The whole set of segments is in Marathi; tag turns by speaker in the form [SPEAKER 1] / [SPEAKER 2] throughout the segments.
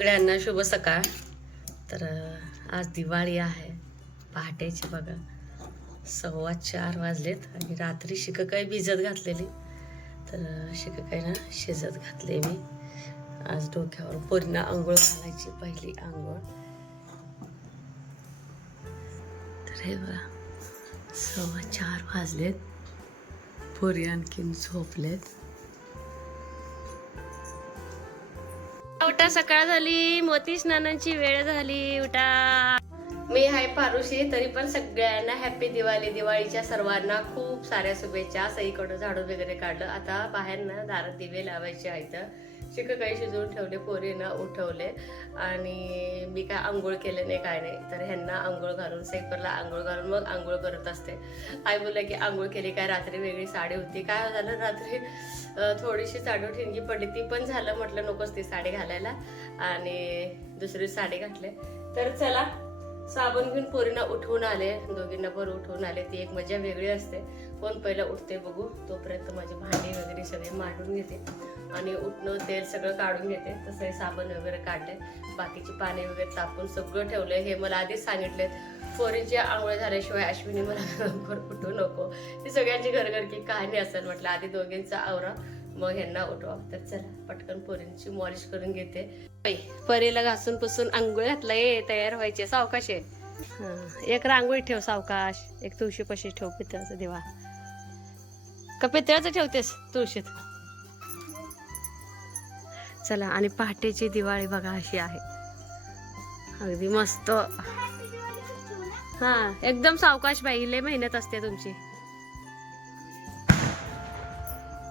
[SPEAKER 1] सगळ्यांना शुभ सकाळ. तर आज दिवाळी आहे. पहाटेची बघा. सव्वा चार वाजलेत आणि रात्री शिककाई भिजत घातलेली. तर शिककाईनं ना शिजत घातले मी. आज डोक्यावर पूर्ण आंघोळ घालायची पहिली आंघोळ. तर हे बघा. सव्वा चार वाजलेत. पोरी आणखीन झोपलेत. उठा सकाळ झाली मोती स्नानांची वेळ झाली उठा. मी आहे पारुशी तरी पण सगळ्यांना हॅपी दिवाळी. दिवाळीच्या सर्वांना खूप साऱ्या शुभेच्छा. सईकडं झाडून वगैरे काढलं. आता बाहेर ना दारात दिवे लावायचे आहेत. शिक काही शिजवून ठेवले पोरींना उठवले आणि मी काय आंघोळ केले नाही काय नाही. तर ह्यांना आंघोळ घालून सेपरला आंघोळ घालून मग आंघोळ करत असते. आई बोलला की आंघोळ केली काय? रात्री वेगळी साडी होती. काय झालं? रात्री थोडीशी साडी ठिणगी पडली. ती पण झालं म्हटलं नकोच ती साडी घालायला. आणि दुसरी साडी घातली. तर चला साबण घेऊन पोरींना उठवून आले. दोघींना भर उठवून आले. ती एक मजा वेगळी असते. कोण पहिलं उठते बघू. तोपर्यंत माझी भांडी वगैरे सगळे मांडून घेते. आणि उठणं तेल सगळं काढून घेते. तसं साबण वगैरे काढले. बाकीची पाणी वगैरे तापून सगळं ठेवलंय हे मला आधीच सांगितले. पोरींची आंघोळ झाल्याशिवाय अश्विनी मला लवकर उठू नको. ती सगळ्यांची घरघरकी कहाणी असेल म्हटलं. आधी दोघींचा आवरा. मग ह्यांना उठवा. तर चला पटकन पोरींची मॉलिश करून घेते. परीला घासून पुसून आंघोळ घातलंय. तयार व्हायचे. सावकाश आहे हं, एक रांगोळी ठेव सावकाश. एक तुळशी पशी ठेव पितळाचा दिवा. का पितळाचं ठेवतेस? तुळशीत. चला आणि पहाटेची दिवाळी बघा अशी आहे. अगदी मस्त. हा एकदम सावकाश बाई लय मेहनत असते तुमची.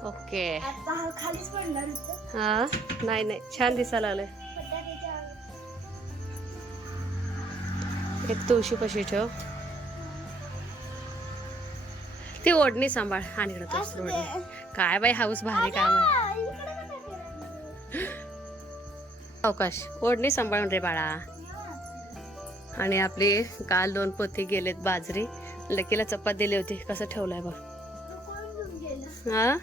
[SPEAKER 1] ओके. हा नाही नाही छान दिसायला लागलंय एक तुळशी पशी ठेव. ती ओढणी सांभाळ. आणि काय बाई हाऊस भारी काम आहे. अवकाश. ओढणी सांभाळून रे बाळा. आणि आपली काल दोन पोती गेलेत बाजरी. लकीला चपात दिली होती. कसं ठेवलंय बघ. हा?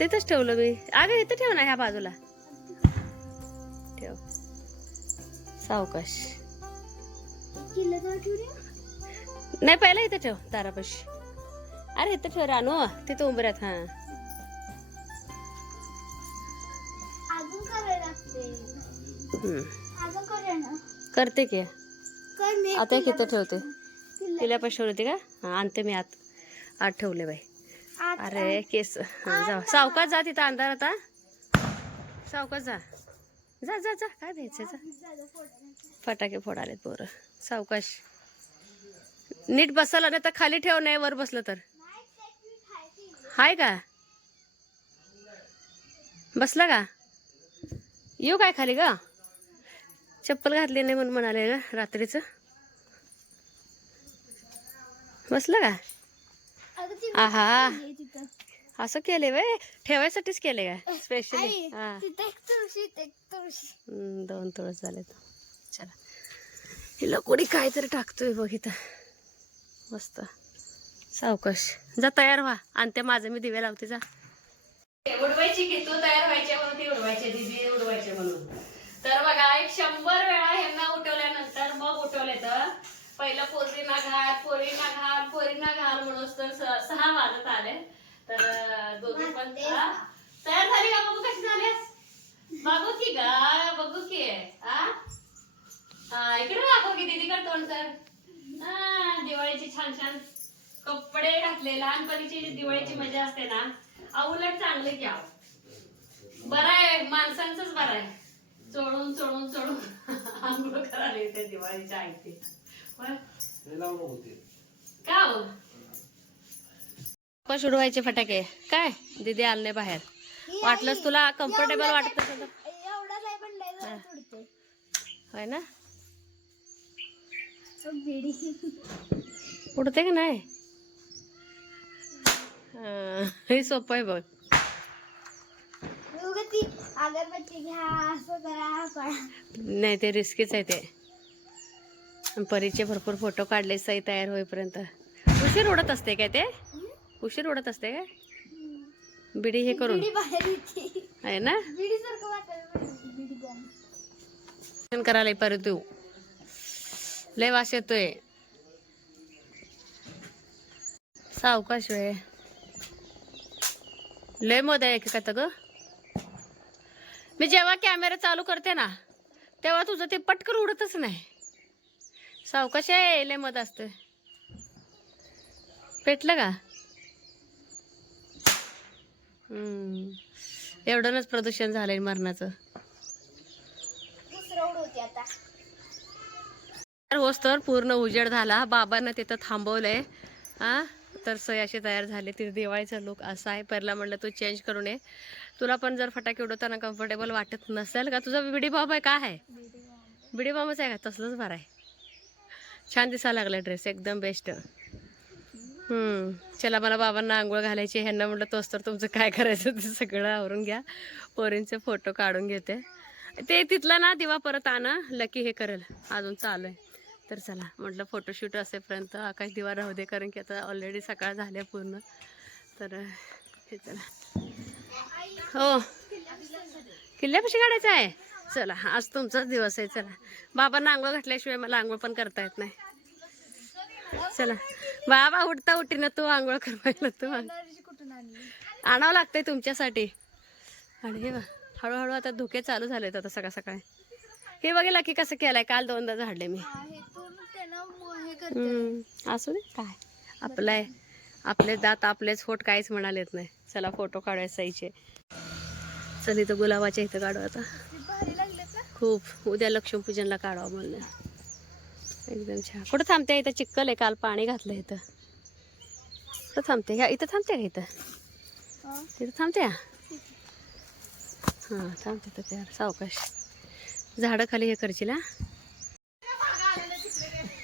[SPEAKER 1] तिथंच ठेवलं मी. अगं इथं ठेव ना ह्या बाजूला. ठेव. सावकाश नाही पहिला इथं ठेव तारापाशी अरे इथं ठेव रानू. तिथं उंबऱ्यात हा. करते की. आता इथं ठेवते? तिल्यापाशी ठेवली का? हा आणते मी आत. आत ठेवले बाई. अरे केस. हा जा सावकाश जा तिथं अंधार आता सावकाश जा. जा जा जा. काय द्यायचं? जा. फटाके फोडाले पोरं. सावकाश. नीट बसायला नाही तर खाली ठेव नाही वर बसलं तर. हाय का? बसला का? येऊ काय खाली का चप्पल घातली नाही म्हणून म्हणाले का रात्रीचं. बसलं का? आहा. असं केले वे ठेवायसाठीच केले का? स्पेशली हा. दोन तुळस झाले चला. हिला कोणी काहीतरी टाकतोय बघ इथं. मस्त. सावकाश. जा तयार व्हा. आणि ते माझं मी दिवे लावते जा. उडवायची की तू तयार व्हायचे म्हणून ती उडवायची दिदी उडवायचे. तर बघा एक शंभर वेळा ह्यांना उठवल्यानंतर मग उठवले तर पहिलं पोरींना घाल पोरींना घाल पोरींना घाल म्हणून तर सहा वाजत आले. तर दोघी पण? तयार झाली का? बघू कशी झालीस बघू की गा बघू की? हा, इकडे दाखव की दीदीकडे तोंड हा, दिवाळीची छान छान कपडे घातले लहानपणीची दिवाळीची मजा असते ना. उलट चांगले घ्या. बरं आहे माणसांचंच बरं आहे. चोळून चोळून चोळून आंघोळ करायला येते दिवाळीच्या आयते का हो? कश उडवायचे फटाके. काय? दीदी आले बाहेर. वाटलंच तुला कम्फर्टेबल वाटत असेल होय ना? उडते का नाही? हा, सोपं आहे बघ.
[SPEAKER 2] अगरबत्ती घ्या असं करा पळा
[SPEAKER 1] नाही ते रिस्कीच आहे ते. परीचे भरपूर फोटो काढले सई तयार होईपर्यंत. उशीर उडत असते काय ते? उशीर उडत असते काय? बिडी हे करून. आहे ना? करायला परत येऊ. लय वास येतोय. सावकाश वे लय मध आहे का ग. मी जेव्हा कॅमेरा चालू करते ना तेव्हा तुझं ते पटकन उडतच नाही. सावकाश आहे लय मध असते पेटलं का? हम्म. एवढंच प्रदूषण झालंय मरणाचं.
[SPEAKER 2] दुसरं उडवते आता.
[SPEAKER 1] तर होस तर पूर्ण उजेड झाला. बाबांना तिथं थांबवलंय. हा? तर सय अशी तयार झाले. तिथे दिवाळीचा लुक असा आहे. पहिला म्हणलं तू चेंज करून ये तुला पण जर फटाके उडवताना कम्फर्टेबल वाटत नसेल का? तुझा बिडी बॉम्ब आहे का? आहे. बिडी बॉम्बच आहे का? तसलंच बरं आहे. छान दिसायला लागला ड्रेस एकदम बेस्ट चला मला बाबांना आंघोळ घालायची ह्यांना म्हटलं तोच तर तुमचं काय करायचं ते सगळं आवरून घ्या. पोरींचे फोटो काढून घेते. ते तिथला ना दिवा परत आणा. लकी हे करेल. अजून चालू आहे. तर चला. म्हटलं फोटोशूट असेपर्यंत आकाश दिवा राहू दे कारण की आता ऑलरेडी सकाळ झाल्या पूर्ण. तर हे चला. हो. किल्ल्यापाशी काढायचं आहे? चला आज तुमचाच दिवस आहे चला. बाबांना आंघोळ घातल्याशिवाय मला आंघोळ पण करता येत नाही. चला. बाबा उठता उठी ना तू आंघोळ कर पाहिलं तू आणावं लागतंय तुमच्यासाठी. आणि हे बघ हळूहळू आता धुके चालू झालेत आता सकाळ सकाळी. हे बघितलं की कसं केलंय? काल दोनदा झाडले मी
[SPEAKER 2] हा, हे तून त्यानं म- हे करते
[SPEAKER 1] हम्म, असू दे. काय? आपलं आहे आपले दात आपलेच फोट काहीच म्हणालेत नाही. चला फोटो काढायचे सईचे. चल इथं गुलाबाच्या इथं काढू आता.
[SPEAKER 2] ते भारी लागले का
[SPEAKER 1] खूप. उद्या लक्ष्मीपूजनला काढावं म्हणलं. एकदम छान. कुठं थांबते इथं चिक्कल आहे. काल पाणी घातलं इथं. कुठं थांबते? ह्या इथं थांबते का इथं?
[SPEAKER 2] हा.
[SPEAKER 1] तिथं थांबते हा हां थांबते तर त्यावर सावकाश. झाडं खाली हे करशील हा?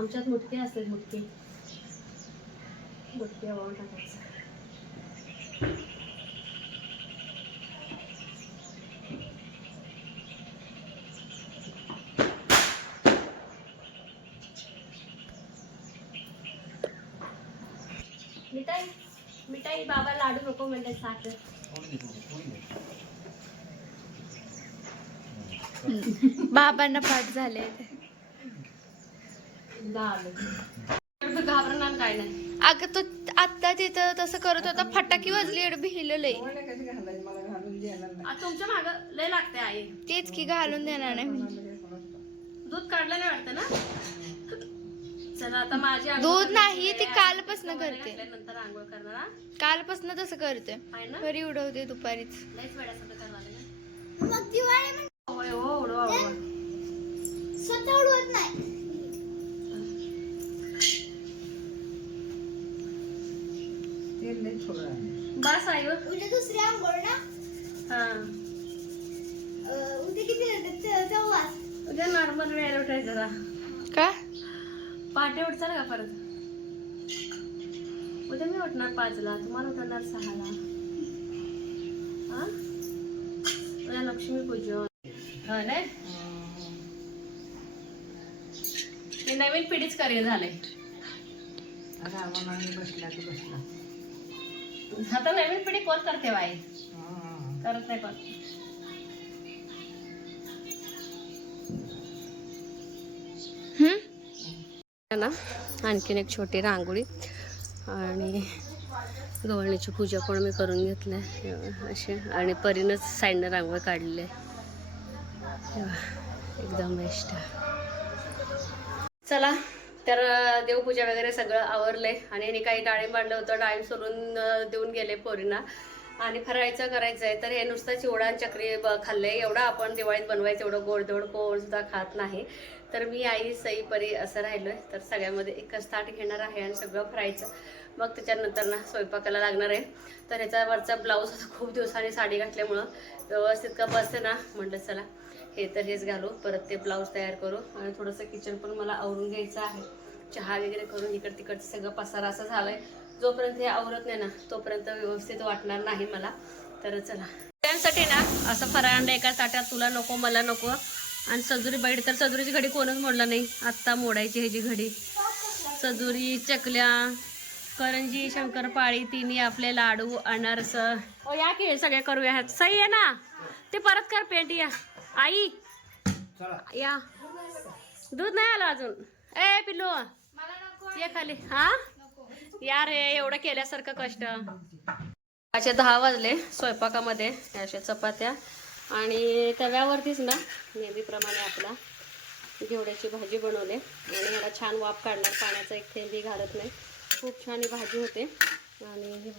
[SPEAKER 1] आमच्यात मुटके असतात मुटके. मुटके वाळून टाकायचं. मिठाई मिठाई बाबा लाडू नको म्हणले साखर.
[SPEAKER 2] बाबांना पाठ झाले.
[SPEAKER 1] घाबरणार काय नाही
[SPEAKER 2] अगं तो आत्ता तिथं तसं करत होता फटाकी वाजली एवढं भिलं लय
[SPEAKER 1] आ, तुमच्या माग लय लागते आई
[SPEAKER 2] तेच की घालून देणार नाही.
[SPEAKER 1] दूध काढलं नाही वाटतं ना? चला आता माझी
[SPEAKER 2] दूध नाही ती. कालपासून करते.
[SPEAKER 1] लागल्यानंतर आंघोळ करणार हा?
[SPEAKER 2] कालपासून तसं करते. घरी उडवते दुपारीच.
[SPEAKER 1] लयच वेळासाठी करावं लागेल होय हो
[SPEAKER 2] उडवत नाही
[SPEAKER 1] बस आई हो.
[SPEAKER 2] उद्या दुसरी आंघोळ ना?
[SPEAKER 1] हा.
[SPEAKER 2] उद्या किती
[SPEAKER 1] उद्या नॉर्मल उठायचं जरा.
[SPEAKER 2] का?
[SPEAKER 1] पहाटे उठचाल का परत? उद्या मी उठणार पाचला तुम्हाला उठणार सहाला. हा? उद्या लक्ष्मी पूजन. हा नाही? हे नवीन पिढीच कार्य झालंय. आता नवीन पिढी कोण करते बाई? करत नाही कोण ना आणखीन एक छोटी रांगोळी आणि गव्हाणीची पूजा पण मी करून घेतली आहे. अशी. आणि परीनंच साईडनं रांगोळी काढलेली एकदम बेस्ट चला तर देवपूजा वगैरे सगळं आवरलंय. आणि यांनी काही डाळिंब आणलं होतं डाळिंब सोडून देऊन गेले पोरींना. आणि फरायचं करायचं आहे तर हे नुसतं चिवडा आणि चकरी ब- खाल्लंय. एवढं आपण दिवाळीत बनवायचं एवढं गोड धोड कोण सुद्धा खात नाही. तर मी आई सई परी असं राहिलोय. तर सगळ्यामध्ये एकच ताट घेणार आहे आणि सगळं फरायचं. मग त्याच्यानंतर ना स्वयंपाकाला लागणार आहे. तर ह्याचा वरचा ब्लाऊज खूप दिवसांनी साडी घातल्यामुळं व्यवस्थित का बसते ना. म्हटलं चला हे तर हेच घालू. परत ते ब्लाऊज तयार करू. आणि थोडंसं किचन पण मला आवरून घ्यायचं आहे. चहा वगैरे करून इकड तिकडचं सगळं पसारा असं झालंय. जोपर्यंत हे आवरत नाही ना तोपर्यंत व्यवस्थित वाटणार नाही मला. तर चला. त्यांसाठी ना असं फरांडा एका ताट्यात तुला नको मला नको. आणि सजुरी बैठ तर सजुरीची घडी कोणच मोडला नाही. आत्ता मोडायची ह्याची घडी. सजुरी चकल्या करंजी शंकरपाळी तिन्ही आपले लाडू अनारस. ओ या की सगळे करूया. सही आहे ना. ते परत कर पेंट या. आई. या. दूध नाही आलं अजून. ए पिल्लू. ये खाली. हा? या रे एवढं केल्यासारखं कष्ट. असे दहा वाजले स्वयंपाकामध्ये या अशा चपात्या. आणि तव्यावरतीच ना नेहमीप्रमाणे आपला घेवड्याची भाजी बनवले. आणि मला छान वाफ काढणार पाण्याचा एक थेंबी घालत नाही. खूप छान ही भाजी होते. आणि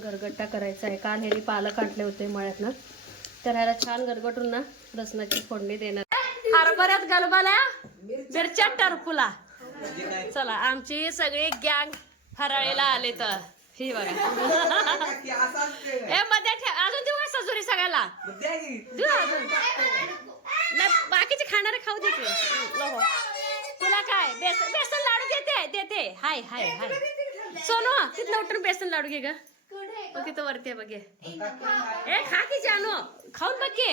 [SPEAKER 1] गरगट्टा करायचा आहे. काल ह्यानी पालक आणले होते मळ्यातनं. तर ह्याला छान गरगटून ना लसणाची फोडणी देणार. हरभऱ्यात गलबाला मिरच्या टरफुला. चला आमची सगळी गँग फराळीला आले तर. ही बघा. ए मध्ये ठेव. अजून देऊ का सजुरी सगळ्याला? देऊ. अजून नाही बाकीचे खाणारे खाऊ दे. तुला काय? बेसन बेसन लाडू देते देते. हाय हाय हाय. सोनू तिथनं उठून बेसन लाडू घे ग. तिथं वरती बघ हे. ए खा की जानू. खाऊन बघ की.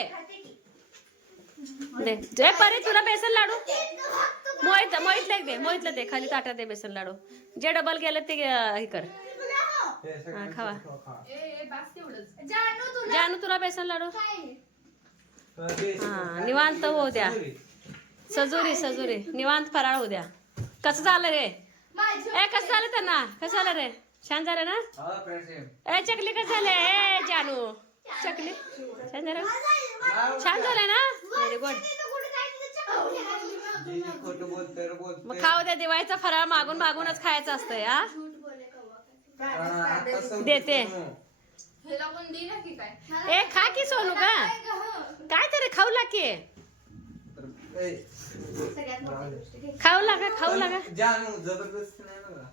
[SPEAKER 1] दे. जय परे तुला बेसन लाडू? मोहित मोहितलं दे मोहितलं दे खाली ताटात दे बेसन लाडू. जे डबल गेलं ते हे कर. हा खावा. जानू तुला बेसन लाडू? हा निवांत होऊ द्या. सजुरी सजुरी. निवांत फराळ होऊ द्या. कसं झालं रे? ए कसं झालं त्यांना? कसं झालं रे? छान झालं ना? ए चकली कसं झालं? ए जानू. चकली? छान झालं? छान झालं ना? व्हेरी गुड मग खाऊ द्या दिवाळीचा फराळ मागून मागूनच खायचं असतंय हा? देते. ए खा की सोनू का काय तरी खाऊ लाग की. खाऊ लागा खाऊ लागा
[SPEAKER 3] जानू जबरदस्ती नाही ना तुला?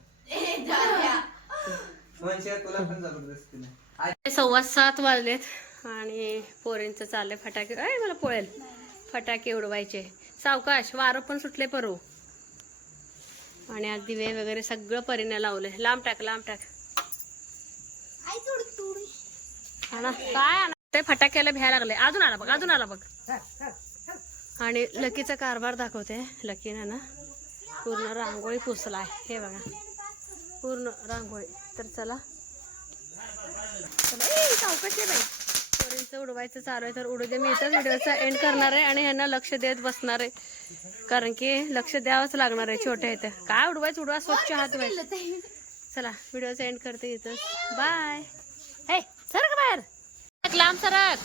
[SPEAKER 3] पण जबरदस्ती नाही.
[SPEAKER 1] सव्वा सात वाजलेत. आणि पोरींचं चाललंय फटाके. अय मला पोळेल. फटाके उडवायचे. सावकाश वारं पण सुटले परू. आणि आज दिवे वगैरे सगळं परीने लावले लांब टाक लांब टाक. ना काय ते फटाक्याला भ्यायला लागले. अजून आला बघ अजून आला बघ. आणि लकीचा कारभार दाखवते. लकीनं ना पूर्ण रांगोळी पुसलाय. हे बघा. पूर्ण रांगोळी. तर चला. चला. सावकाश आहे बाई. पोरींचं उडवायचं चालू आहे तर उडू दे. मी इथं व्हिडिओचा एंड करणार आहे आणि ह्यांना लक्ष देत बसणार आहे. कारण की लक्ष द्यावंच लागणार आहे छोट्या इथं. काय उडवायचं उडवा स्वच्छ हात व्हायचं चला व्हिडिओचा एंड करते इथं बाय हे सरक बाहेर. लांब सरक.